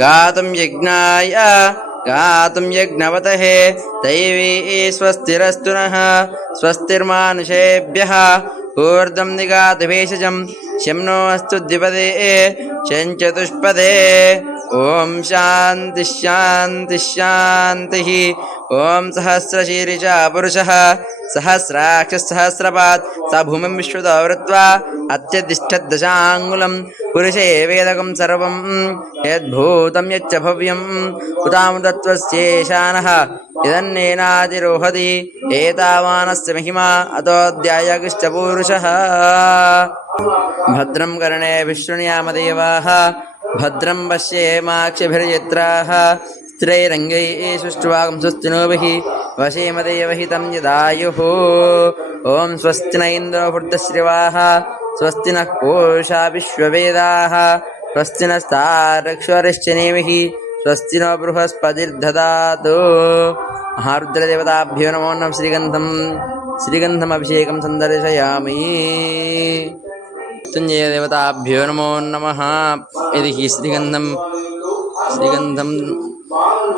गातुं यज्ञाय गातुं यज्ञवतहे दैवी स्वस्तिरस्तु नः स्वस्तिर्मानुषेभ्यः ऊर्ध्वं निगातु भेषजं शं नो अस्तु द्विपदे शं चतुष्पदे ओम शांति शांति शांति। ओम सहस्रशीर्षा पुरुषः सहस्राक्ष सहस्रपात् स भूमिं विश्वतो वृत्वा अत्यतिष्ठद्दशाङ्गुलं पुरुषे वेदकं सर्वं यद्भूतं यच्च भव्यं उतामृतत्वस्येशानः यदन्नेनातिरोहति एतावानस्य महिमा अतोऽध्यायकृष्टपूरुषः। भद्रं कर्णेभिः शृणुयामदेवाः भद्रं पश्येमाक्षभिर्यत्राः स्थिरैरङ्गैः सुष्ठुवागं स्वस्तिनोभिः वशेमदेवहितं यदायुः। ॐ स्वस्ति न इन्द्रो वृद्धश्रिवाः स्वस्ति नः पूषा विश्ववेदाः स्वस्ति नस्तारक्षरिश्चनेमिः स्वस्ति नो बृहस्पतिर्दधातु। महारुद्रदेवताभ्यो नमो नमः। श्रीगन्धमभिषेकं सन्दर्शयामि। मृत्युञ्जय देवताभ्यो नमो नमः। यदि श्रीगन्धं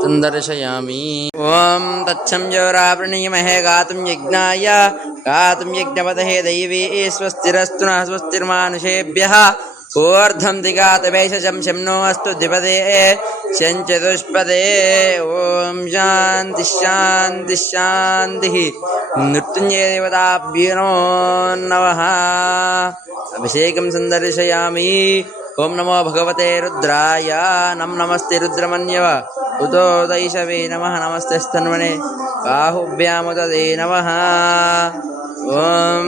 सन्दर्शयामि। ओम तच्छं योरावृणीमहे गातुं यज्ञाय गातुं यज्ञपतहे दैवी स्वस्तिरस्तु नः स्वस्तिर्मानुषेभ्यः ऊर्ध्वं दिगात वैशजं शं नो अस्तु द्विपदे शं चतुष्पदे। ओम शान्ति शान्ति शान्तिः। मृत्युञ्जय देवताभ्यो नमो नमः। अभिषेकं सन्दर्शयामि। ओम नमो भगवते रुद्राय नमस्ते रुद्रमन्यव उतो दैशवे नमः नमस्ते स्तन्वने बाहुभ्यामुदते नमः। ओम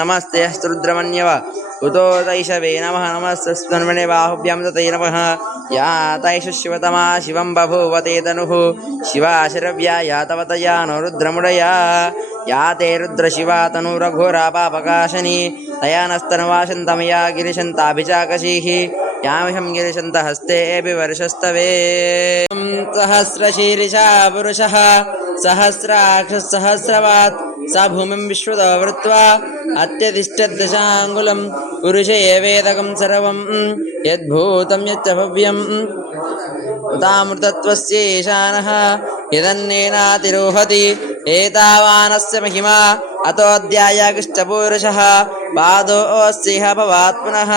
नमस्ते अस्तु रुद्रमन्यव उतो दैशवे नमः नमस्ते स्तन्वने बाहुभ्यामुदते नमः। या तैष शिवतमा शिवं बभूवते तनुः शिवा शरव्या या तवतया नो रुद्रमुडया या ते रुद्रशिवा तनुरघोरा पापकाशनी तया नस्तनवाशन्तमया गिरिशन्ताभिचाकशीः यामिहं गिरिशन्तहस्तेऽपि वर्षस्तवे। सहस्रशीर्षा पुरुषः सहस्राक्षः सहस्रपात् स भूमिं विश्वतो वृत्वा अत्यतिष्ठद्दशाङ्गुलं पुरुषे वेदकं सर्वं यद्भूतं यच्च भव्यं उतामृतत्वस्येशानः यदन्नेनातिरोहति एतावानस्य महिमा अतोऽध्यायकृष्टपूरुषः। पादोऽस्येह भवात् पुनः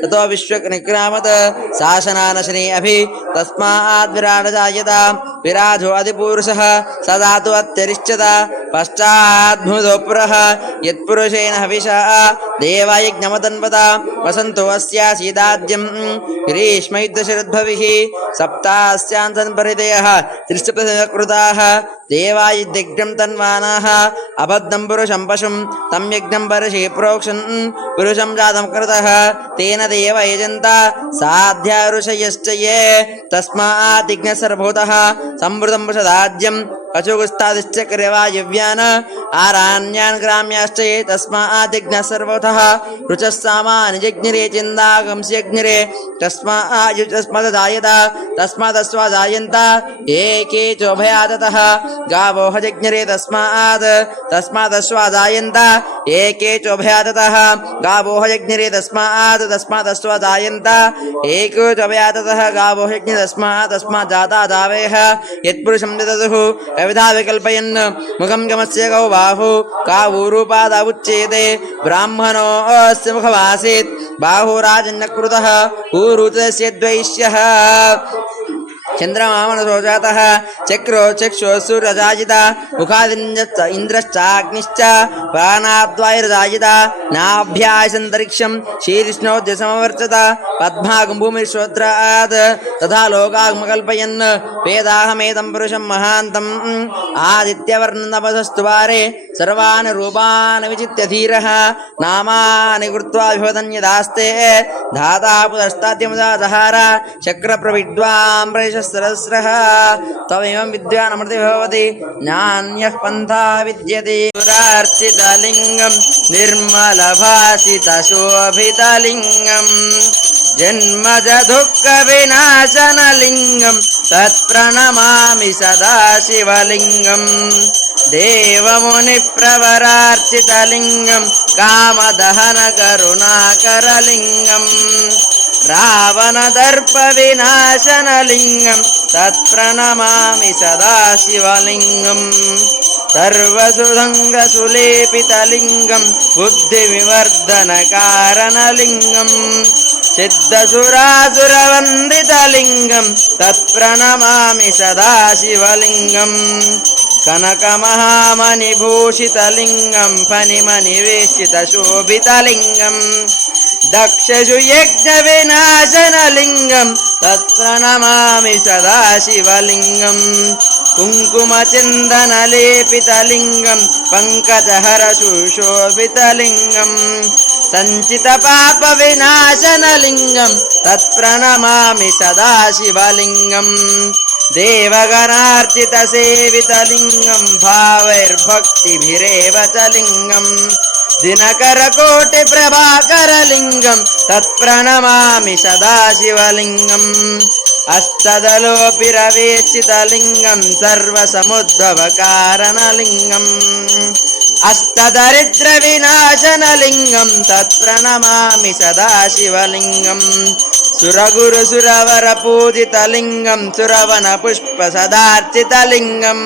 ततो विश्वनिक्रामत् शासनानशने अभि तस्माद् विराडजायत विराजो अधिपूरुषः स धातु अत्यरिष्यत पश्चाद्भूतो पुरः यत्पुरुषेण हविषा देवायज्ञमतन्वता वसन्तो अस्यासीदाद्यं ग्रीष्मयुद्धशरद्भविः सप्तास्यान् सन्परिदयः त्रिशतकृताः देवायज्ञं तन्वानाः अबद्धं पुरुषं पशुं तं यज्ञं परशे प्रोक्षन् पुरुषं जातं कृतः तेन देव यजन्त साध्या ऋषयश्च ये तस्मात् यज्ञसर्वभूतः संवृतं पुरुषदाज्यं कचुगुस्तादिश्चक्रवायव्यान् आराण्यान् ग्राम्याश्च ये तस्मात् यज्ञसर्वभूतः ऋचः सामानि यज्ञिरे चिन्दागंस्यज्ञिरे तस्मात् तस्मादस्वाजायन्त एके चोभयादतः गावो हजज्ञिरे तस्मादस्वाजायन्त एके चोभयादतः गावो हजज्ञिरे तस्मादस्वाजायन्त एको चोभयादतः गावो हजज्ञिरे तस्मात् जावेह यत्पुरुषं ददतुः कविधा विकल्पयन् मुखं गमस्य गौ बाहु कावूरूपादावुच्येते ब्राह्मणो अस्य मुखमासीत् बाहुराजन्यकृतः ऊरुतस्य द्वैष्यः चंद्रमामनसो जातः चक्रो चक्षुसूरजायिता मुखादिन्द्रश्च इन्द्रश्चाग्निश्च प्राणाद्वायुर्जायिता नाभ्यासन्तरिक्षं शीर्ष्णोद्यसमवर्चत पद्मागं भूमिश्रोत्रात् तथा लोकागमकल्पयन् वेदाहमेतं पुरुषं महान्तम् आदित्यवर्णनपसस्तुवारे सर्वान् रूपान् विचित्य धीरः नामानि कृत्वा विभदन्यदास्ते धाता पुरस्ताद्यमुदाजहार चक्रप्रविद्वां सहस्रः तवेवं विद्वानमृति भवति नान्यः पन्था विद्यते पुरार्चितलिङ्गं निर्मलभासितशोभितलिङ्गं जन्मज दुःखविनाशनलिङ्गं तत्प्रणमामि सदा शिवलिङ्गं देवमुनिप्रवरार्चितलिङ्गं कामदहनकरुणाकरलिङ्गं रावणदर्पविनाशनलिङ्गं तत्प्रणमामि सदा शिवलिङ्गं सर्वसुधङ्गसुलेपितलिङ्गं बुद्धिविवर्धनकारणलिङ्गं सिद्धसुरासुरवन्दितलिङ्गं तत्प्रणमामि सदा शिवलिङ्गं कनकमहामणिभूषितलिङ्गं फणिमणिवेशितशोभितलिङ्गं दक्षसु यज्ञविनाशनलिङ्गं तत्प्रणमामि सदा शिवलिङ्गं कुङ्कुमचन्दनलेपितलिङ्गं पङ्कजहरसुशोभितलिङ्गं सञ्चितपापविनाशनलिङ्गं तत्प्रणमामि सदा शिवलिङ्गं देवगणार्चितसेवितलिङ्गं भावैर्भक्तिभिरेव च लिङ्गं दिनकरकोटिप्रभाकरलिङ्गं तत्प्रणमामि सदा शिवलिङ्गम् अष्टदलोपिरवेक्षितलिङ्गं सर्वसमुद्भवकारणलिङ्गम् अष्टदरिद्रविनाशनलिङ्गं तत्प्रणमामि सदा शिवलिङ्गम् सुरगुरुसुरवरपूजितलिङ्गं सुरवनपुष्पसदार्चितलिङ्गम्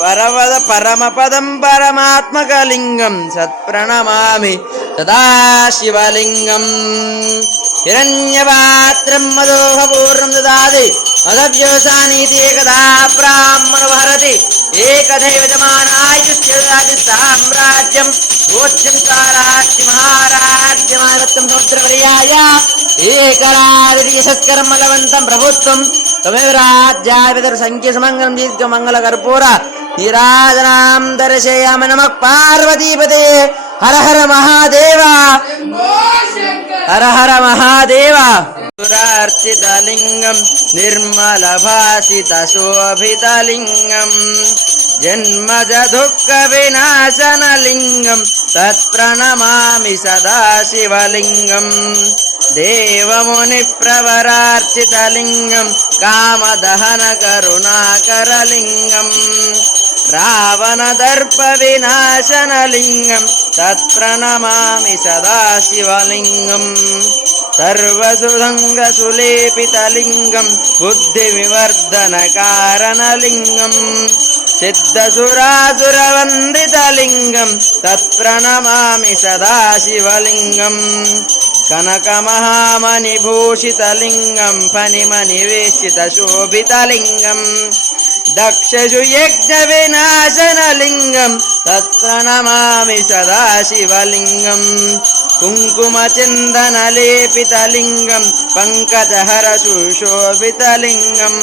परमपदं परमात्मकलिङ्गं सत्प्रणमामि सदा शिवलिङ्गम् हिरण्यपात्रं मदोहपूर्णं ददाति मदव्योसानीति एकदा ब्राह्मणभारति एकदैव जमानायुष्य ददाति साम्राज्यं भोज्यं साराज्यमहाराज्यमावत्तं समुद्रपर्याय एकरादिशस्कर्मलवन्तं प्रभुत्वं तमेव राज्याभिधर्सङ्ख्यसमङ्गलं दीर्घमङ्गलकर्पूर निराजनां दर्शयामि नमः पार्वतीपते हर हर महादेव हर हर महादेव सुरार्चितलिङ्गं निर्मलभासितशोभितलिङ्गं जन्मजदुःखविनाशनलिङ्गं तत्प्रणमामि सदा शिवलिङ्गं देवमुनिप्रवरार्चितलिङ्गं कामदहनकरुणाकरलिङ्गं रावणदर्पविनाशनलिङ्गं तत्प्रणमामि सदा शिवलिङ्गं सर्वसुधङ्गसुलेपितलिङ्गं बुद्धिविवर्धनकारणलिङ्गं सिद्धसुरासुरवन्दितलिङ्गं तत्प्रणमामि सदा शिवलिङ्गं कनकमहामणिभूषितलिङ्गं फणिमणिवेशितशोभितलिङ्गं दक्षसु यज्ञविनाशनलिङ्गं तत्प्रणमामि सदा शिवलिङ्गं कुङ्कुमचन्दनलेपितलिङ्गं पङ्कजहरसुशोभितलिङ्गं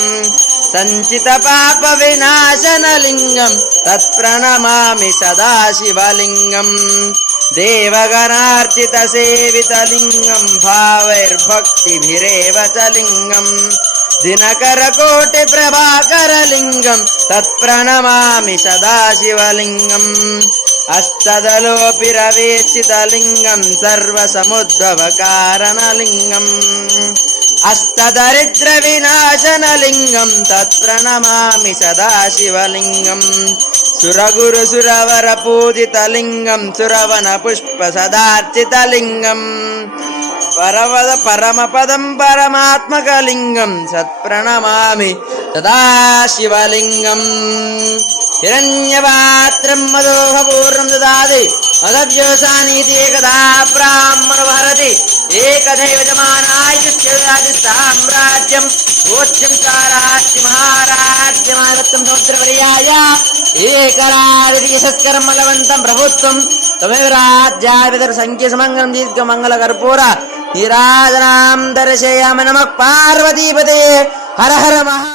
सञ्चितपापविनाशनलिङ्गं तत्प्रणमामि सदा शिवलिङ्गं देवगणार्चितसेवितलिङ्गं भावैर्भक्तिभिरेव च लिङ्गं दिनकरकोटिप्रभाकरलिङ्गं तत्प्रणमामि सदा शिवलिङ्गम् अष्टदलोपिरवेक्षितलिङ्गं सर्वसमुद्भवकारणलिङ्गम् अष्टदरिद्रविनाशनलिङ्गं तत्प्रणमामि सदा शिवलिङ्गम् सुरगुरुसुरवरपूजितलिङ्गं सुरवनपुष्पसदार्चितलिङ्गम् परमपदं परमात्मकलिङ्गं सत्प्रणमामि सदा शिवलिङ्गम् हिरण्यपात्रं मदोहपूर्णं ददाति मदव्योसानीति एकदा ब्राह्मणभारति एकदैव जमानायुष्य ददाति साम्राज्यं भोज्यं साराज्यमहाराज्यमावत्तं समुद्रपर्याय एकरादिशस्कर्मलवन्तं प्रभुत्वं तमेव राज्याभिधर्सङ्ख्यसमङ्गलं दीर्घमङ्गलकर्पूर निराजनां दर्शयामि नमः पार्वतीपते हर हर महा